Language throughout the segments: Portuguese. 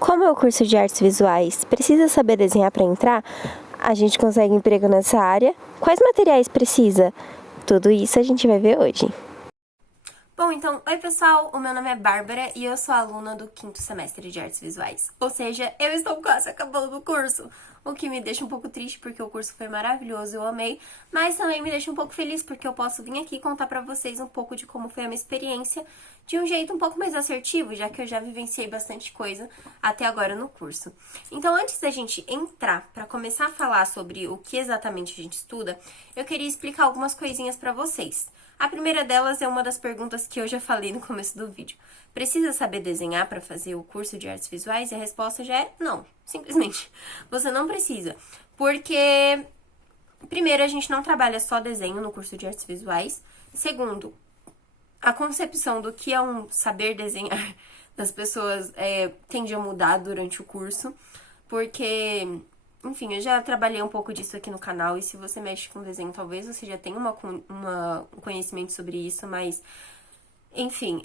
Como é o curso de artes visuais? Precisa saber desenhar para entrar? A gente consegue emprego nessa área? Quais materiais precisa? Tudo isso a gente vai ver hoje. Bom, então, oi pessoal, o meu nome é Bárbara e eu sou aluna do 5º semestre de Artes Visuais. Ou seja, eu estou quase acabando o curso, o que me deixa um pouco triste porque o curso foi maravilhoso, eu amei, mas também me deixa um pouco feliz porque eu posso vir aqui contar pra vocês um pouco de como foi a minha experiência de um jeito um pouco mais assertivo, já que eu já vivenciei bastante coisa até agora no curso. Então, antes da gente entrar pra começar a falar sobre o que exatamente a gente estuda, eu queria explicar algumas coisinhas pra vocês. A primeira delas é uma das perguntas que eu já falei no começo do vídeo. Precisa saber desenhar para fazer o curso de artes visuais? E a resposta já é não, simplesmente. Você não precisa. Porque, primeiro, a gente não trabalha só desenho no curso de artes visuais. Segundo, a concepção do que é um saber desenhar das pessoas tende a mudar durante o curso. Porque, enfim, eu já trabalhei um pouco disso aqui no canal e se você mexe com desenho, talvez você já tenha um conhecimento sobre isso, mas, enfim,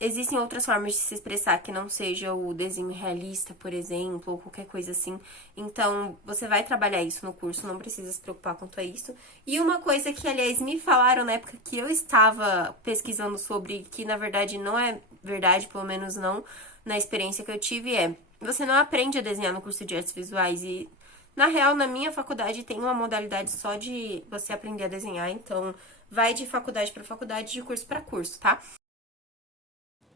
existem outras formas de se expressar que não seja o desenho realista, por exemplo, ou qualquer coisa assim. Então, você vai trabalhar isso no curso, não precisa se preocupar quanto a isso. E uma coisa que, aliás, me falaram na época que eu estava pesquisando sobre, que na verdade não é verdade, pelo menos não na experiência que eu tive, você não aprende a desenhar no curso de artes visuais e, na real, na minha faculdade tem uma modalidade só de você aprender a desenhar, então vai de faculdade para faculdade, de curso para curso, tá?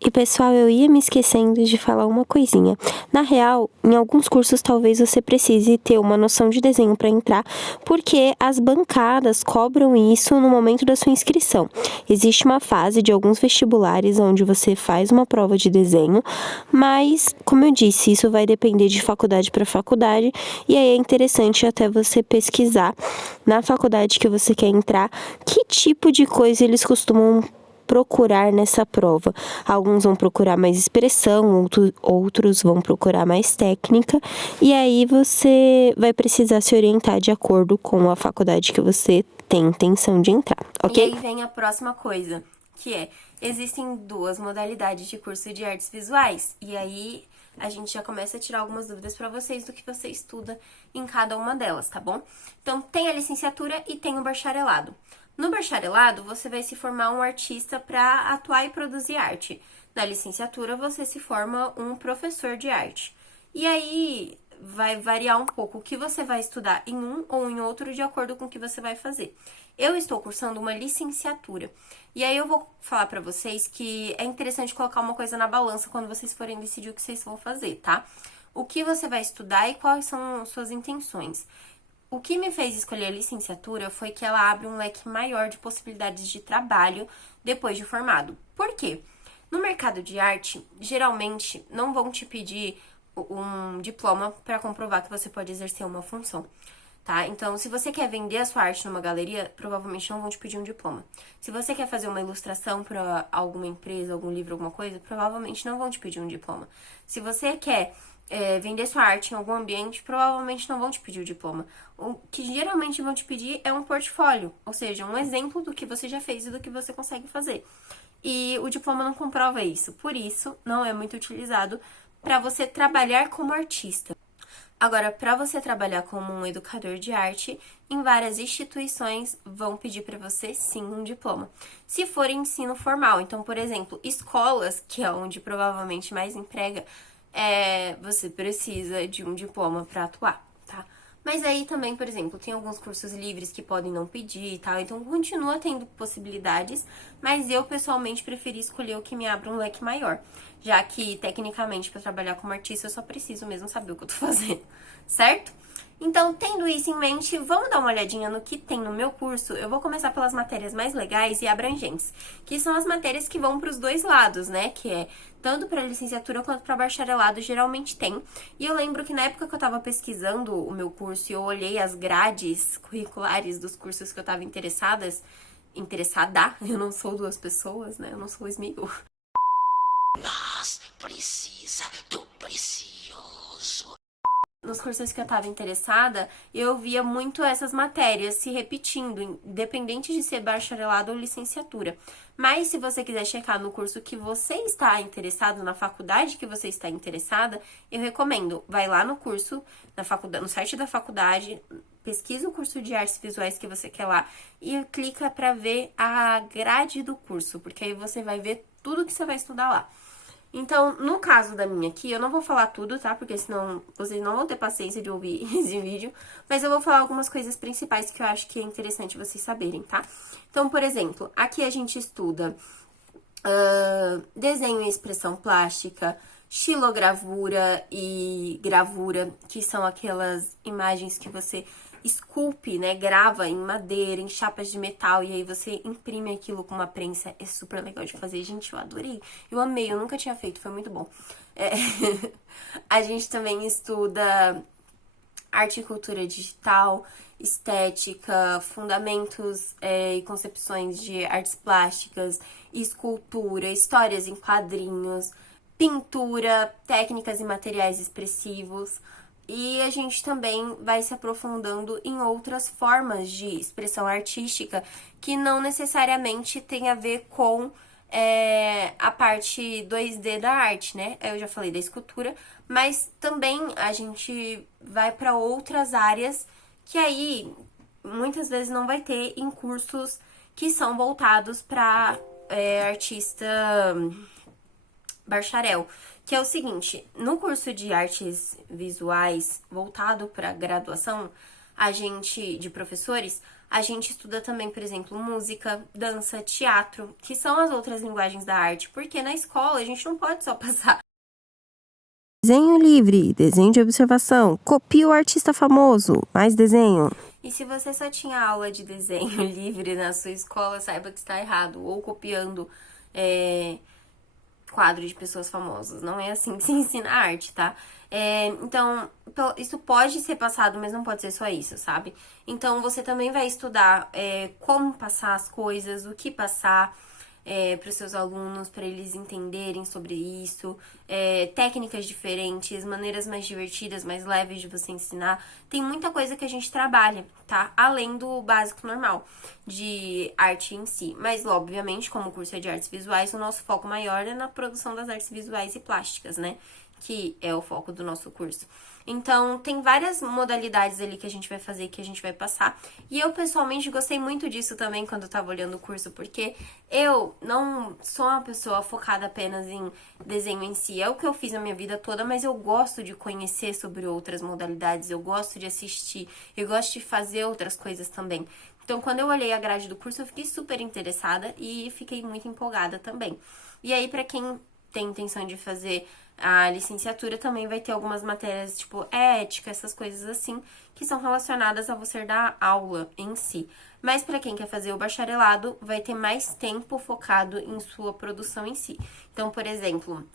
E pessoal, eu ia me esquecendo de falar uma coisinha. Na real, em alguns cursos talvez você precise ter uma noção de desenho para entrar, porque as bancadas cobram isso no momento da sua inscrição. Existe uma fase de alguns vestibulares onde você faz uma prova de desenho, mas, como eu disse, isso vai depender de faculdade para faculdade, e aí é interessante até você pesquisar na faculdade que você quer entrar, que tipo de coisa eles costumam procurar nessa prova. Alguns vão procurar mais expressão, outros vão procurar mais técnica, e aí você vai precisar se orientar de acordo com a faculdade que você tem intenção de entrar, ok? E aí vem a próxima coisa, que existem duas modalidades de curso de artes visuais, e aí a gente já começa a tirar algumas dúvidas para vocês do que você estuda em cada uma delas, tá bom? Então, tem a licenciatura e tem o bacharelado. No bacharelado, você vai se formar um artista para atuar e produzir arte. Na licenciatura, você se forma um professor de arte. E aí vai variar um pouco o que você vai estudar em um ou em outro de acordo com o que você vai fazer. Eu estou cursando uma licenciatura. E aí eu vou falar pra vocês que é interessante colocar uma coisa na balança quando vocês forem decidir o que vocês vão fazer, tá? O que você vai estudar e quais são suas intenções. O que me fez escolher a licenciatura foi que ela abre um leque maior de possibilidades de trabalho depois de formado. Por quê? No mercado de arte, geralmente não vão te pedir um diploma para comprovar que você pode exercer uma função, tá? Então, se você quer vender a sua arte numa galeria, provavelmente não vão te pedir um diploma. Se você quer fazer uma ilustração para alguma empresa, algum livro, alguma coisa, provavelmente não vão te pedir um diploma. Se você quer vender sua arte em algum ambiente, provavelmente não vão te pedir o diploma. O que geralmente vão te pedir é um portfólio, ou seja, um exemplo do que você já fez e do que você consegue fazer. E o diploma não comprova isso, por isso não é muito utilizado para você trabalhar como artista. Agora, para você trabalhar como um educador de arte, em várias instituições vão pedir para você sim um diploma. Se for ensino formal, então, por exemplo, escolas, que é onde provavelmente mais emprega, você precisa de um diploma para atuar, tá? Mas aí também, por exemplo, tem alguns cursos livres que podem não pedir e tal, então continua tendo possibilidades, mas eu pessoalmente preferi escolher o que me abre um leque maior, já que tecnicamente para trabalhar como artista eu só preciso mesmo saber o que eu tô fazendo, certo? Então, tendo isso em mente, vamos dar uma olhadinha no que tem no meu curso. Eu vou começar pelas matérias mais legais e abrangentes, que são as matérias que vão para os dois lados, né? Que é tanto para licenciatura quanto para bacharelado, geralmente tem. E eu lembro que na época que eu estava pesquisando o meu curso e eu olhei as grades curriculares dos cursos que eu estava interessada, eu não sou duas pessoas, né? Eu não sou o Smigol. Mas precisa do precioso. nos cursos que eu tava interessada, eu via muito essas matérias se repetindo, independente de ser bacharelado ou licenciatura. Mas se você quiser checar no curso que você está interessado, na faculdade que você está interessada, eu recomendo, vai lá no curso, no site da faculdade, pesquisa o curso de artes visuais que você quer lá e clica para ver a grade do curso, porque aí você vai ver tudo que você vai estudar lá. Então, no caso da minha aqui, eu não vou falar tudo, tá? Porque senão vocês não vão ter paciência de ouvir esse vídeo. Mas eu vou falar algumas coisas principais que eu acho que é interessante vocês saberem, tá? Então, por exemplo, aqui a gente estuda desenho e expressão plástica, xilogravura e gravura, que são aquelas imagens que você esculpe, né, grava em madeira, em chapas de metal, e aí você imprime aquilo com uma prensa. É super legal de fazer, gente, eu adorei. Eu amei, eu nunca tinha feito, foi muito bom. A gente também estuda arte e cultura digital, estética, fundamentos e concepções de artes plásticas, escultura, histórias em quadrinhos, pintura, técnicas e materiais expressivos. E a gente também vai se aprofundando em outras formas de expressão artística que não necessariamente tem a ver com a parte 2D da arte, né? Eu já falei da escultura, mas também a gente vai para outras áreas que aí muitas vezes não vai ter em cursos que são voltados para artista bacharel, que é o seguinte, no curso de artes visuais voltado para graduação, a gente, de professores, a gente estuda também, por exemplo, música, dança, teatro, que são as outras linguagens da arte, porque na escola a gente não pode só passar Desenho livre, desenho de observação, copia o artista famoso, mais desenho. E se você só tinha aula de desenho livre na sua escola, saiba que está errado, ou copiando quadro de pessoas famosas. Não é assim que se ensina arte, tá? Então, isso pode ser passado, mas não pode ser só isso, sabe? Então, você também vai estudar como passar as coisas, o que passar para os seus alunos, para eles entenderem sobre isso, técnicas diferentes, maneiras mais divertidas, mais leves de você ensinar. Tem muita coisa que a gente trabalha, tá? Além do básico normal de arte em si. Mas, obviamente, como o curso é de artes visuais, o nosso foco maior é na produção das artes visuais e plásticas, né? Que é o foco do nosso curso. Então, tem várias modalidades ali que a gente vai fazer, que a gente vai passar. E eu, pessoalmente, gostei muito disso também quando eu tava olhando o curso, porque eu não sou uma pessoa focada apenas em desenho em si. É o que eu fiz na minha vida toda, mas eu gosto de conhecer sobre outras modalidades, eu gosto de assistir, eu gosto de fazer outras coisas também. Então, quando eu olhei a grade do curso, eu fiquei super interessada e fiquei muito empolgada também. E aí, pra quem tem intenção de fazer a licenciatura, também vai ter algumas matérias, tipo ética, essas coisas assim, que são relacionadas a você dar aula em si. Mas para quem quer fazer o bacharelado, vai ter mais tempo focado em sua produção em si. Então, por exemplo,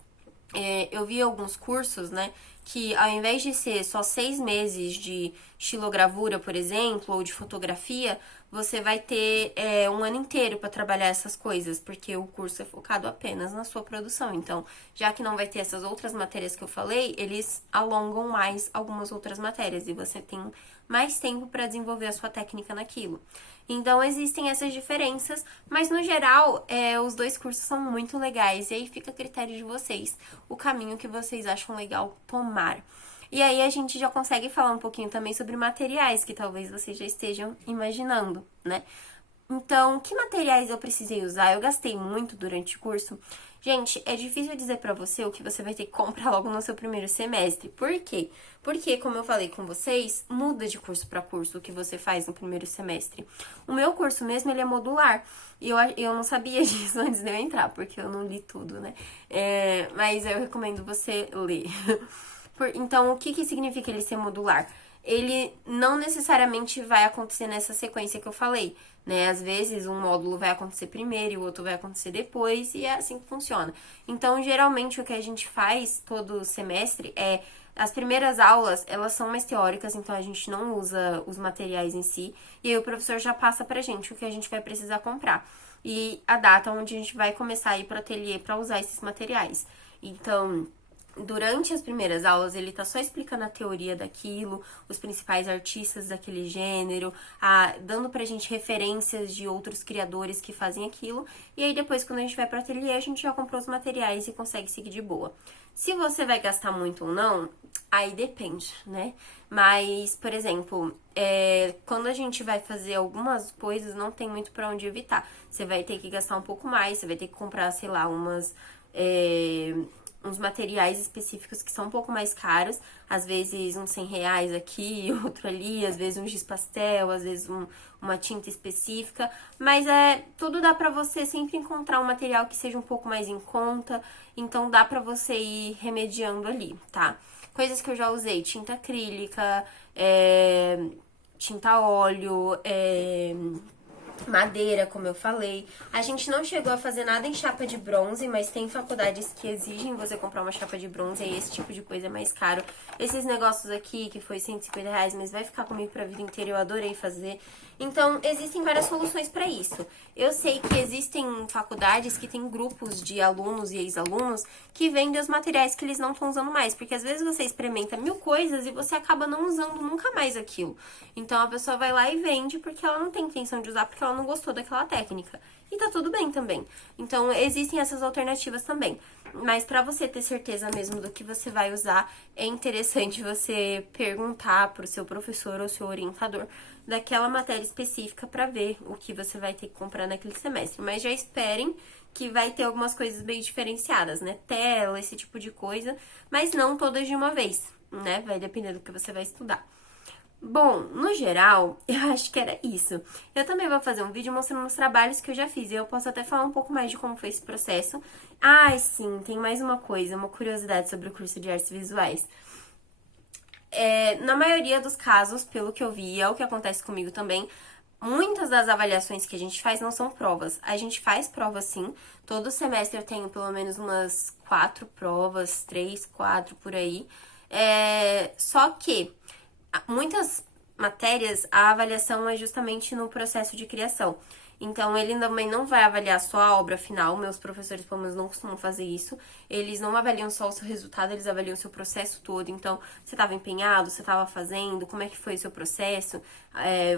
eu vi alguns cursos, né, que ao invés de ser só 6 meses de xilogravura, por exemplo, ou de fotografia, você vai ter um ano inteiro para trabalhar essas coisas, porque o curso é focado apenas na sua produção. Então, já que não vai ter essas outras matérias que eu falei, eles alongam mais algumas outras matérias e você tem mais tempo para desenvolver a sua técnica naquilo. Então, existem essas diferenças, mas no geral, os dois cursos são muito legais e aí fica a critério de vocês, o caminho que vocês acham legal tomar. E aí a gente já consegue falar um pouquinho também sobre materiais que talvez vocês já estejam imaginando, né? Então, que materiais eu precisei usar? Eu gastei muito durante o curso. Gente, é difícil dizer pra você o que você vai ter que comprar logo no seu primeiro semestre. Por quê? Porque, como eu falei com vocês, muda de curso pra curso o que você faz no primeiro semestre. O meu curso mesmo, ele é modular. E eu não sabia disso antes de eu entrar, porque eu não li tudo, né? Mas eu recomendo você ler. Então, o que significa ele ser modular? Ele não necessariamente vai acontecer nessa sequência que eu falei, né? Às vezes um módulo vai acontecer primeiro e o outro vai acontecer depois, e é assim que funciona. Então, geralmente o que a gente faz todo semestre as primeiras aulas, elas são mais teóricas, então a gente não usa os materiais em si, e aí o professor já passa pra gente o que a gente vai precisar comprar. E a data onde a gente vai começar a ir pro ateliê pra usar esses materiais. Então, durante as primeiras aulas, ele tá só explicando a teoria daquilo, os principais artistas daquele gênero, dando pra gente referências de outros criadores que fazem aquilo. E aí depois, quando a gente vai pro ateliê, a gente já comprou os materiais e consegue seguir de boa. Se você vai gastar muito ou não, aí depende, né? Mas, por exemplo, quando a gente vai fazer algumas coisas, não tem muito pra onde evitar. Você vai ter que gastar um pouco mais, você vai ter que comprar, sei lá, uns materiais específicos que são um pouco mais caros, às vezes uns R$ 100 aqui, outro ali, às vezes um giz pastel, às vezes uma tinta específica, mas tudo dá pra você sempre encontrar um material que seja um pouco mais em conta, então dá pra você ir remediando ali, tá? Coisas que eu já usei, tinta acrílica, tinta óleo, madeira, como eu falei. A gente não chegou a fazer nada em chapa de bronze, mas tem faculdades que exigem você comprar uma chapa de bronze, e esse tipo de coisa é mais caro. Esses negócios aqui, que foi R$ 150, mas vai ficar comigo pra vida inteira, eu adorei fazer. Então, existem várias soluções pra isso. Eu sei que existem faculdades que tem grupos de alunos e ex-alunos que vendem os materiais que eles não estão usando mais, porque às vezes você experimenta 1000 coisas e você acaba não usando nunca mais aquilo. Então, a pessoa vai lá e vende porque ela não tem intenção de usar, porque ela não gostou daquela técnica. E tá tudo bem também. Então, existem essas alternativas também. Mas pra você ter certeza mesmo do que você vai usar, é interessante você perguntar pro seu professor ou seu orientador daquela matéria específica pra ver o que você vai ter que comprar naquele semestre. Mas já esperem que vai ter algumas coisas bem diferenciadas, né? Tela, esse tipo de coisa, mas não todas de uma vez, né? Vai depender do que você vai estudar. Bom, no geral, eu acho que era isso. Eu também vou fazer um vídeo mostrando os trabalhos que eu já fiz. E eu posso até falar um pouco mais de como foi esse processo. Ah, sim, tem mais uma coisa, uma curiosidade sobre o curso de artes visuais. Na maioria dos casos, pelo que eu vi, é o que acontece comigo também, muitas das avaliações que a gente faz não são provas. A gente faz prova sim. Todo semestre eu tenho pelo menos umas 4 provas, 3, 4 por aí. Só que muitas matérias, a avaliação é justamente no processo de criação. Então, ele também não vai avaliar só a obra final, meus professores, pelo menos, não costumam fazer isso. Eles não avaliam só o seu resultado, eles avaliam o seu processo todo. Então, você estava empenhado, você estava fazendo, como é que foi o seu processo,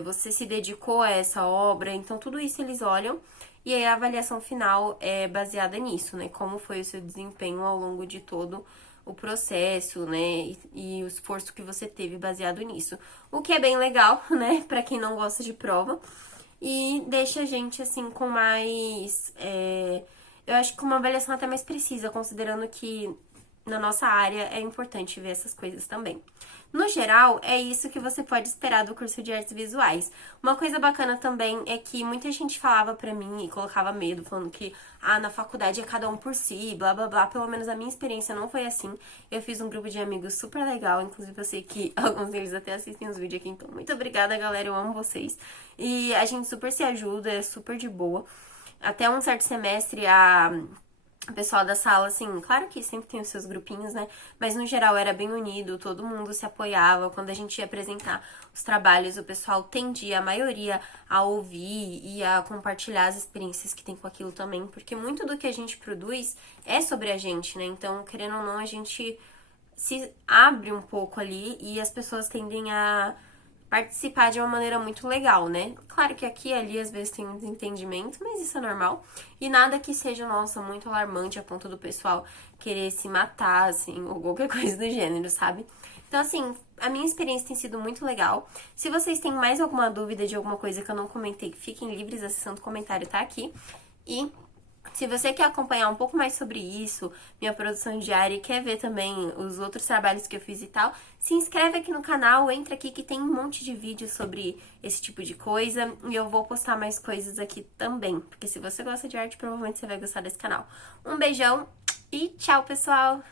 você se dedicou a essa obra. Então, tudo isso eles olham. E aí, a avaliação final é baseada nisso, né? Como foi o seu desempenho ao longo de todo o processo, né, e o esforço que você teve baseado nisso. O que é bem legal, né, pra quem não gosta de prova, e deixa a gente, assim, com mais... eu acho que com uma avaliação até mais precisa, considerando que na nossa área é importante ver essas coisas também. No geral, é isso que você pode esperar do curso de artes visuais. Uma coisa bacana também é que muita gente falava pra mim e colocava medo, falando que na faculdade é cada um por si, blá blá blá. Pelo menos a minha experiência não foi assim. Eu fiz um grupo de amigos super legal, inclusive eu sei que alguns deles até assistem os vídeos aqui, então muito obrigada, galera, eu amo vocês. E a gente super se ajuda, é super de boa. Até um certo semestre, o pessoal da sala, assim, claro que sempre tem os seus grupinhos, né? Mas no geral era bem unido, todo mundo se apoiava. Quando a gente ia apresentar os trabalhos, o pessoal tendia, a maioria, a ouvir e a compartilhar as experiências que tem com aquilo também. Porque muito do que a gente produz é sobre a gente, né? Então, querendo ou não, a gente se abre um pouco ali e as pessoas tendem a participar de uma maneira muito legal, né? Claro que aqui e ali às vezes tem um desentendimento, mas isso é normal. E nada que seja, nossa, muito alarmante a ponto do pessoal querer se matar, assim, ou qualquer coisa do gênero, sabe? Então, assim, a minha experiência tem sido muito legal. Se vocês têm mais alguma dúvida de alguma coisa que eu não comentei, fiquem livres, a seção do comentário tá aqui. E se você quer acompanhar um pouco mais sobre isso, minha produção diária, e quer ver também os outros trabalhos que eu fiz e tal, se inscreve aqui no canal, entra aqui que tem um monte de vídeos sobre esse tipo de coisa. E eu vou postar mais coisas aqui também, porque se você gosta de arte, provavelmente você vai gostar desse canal. Um beijão e tchau, pessoal!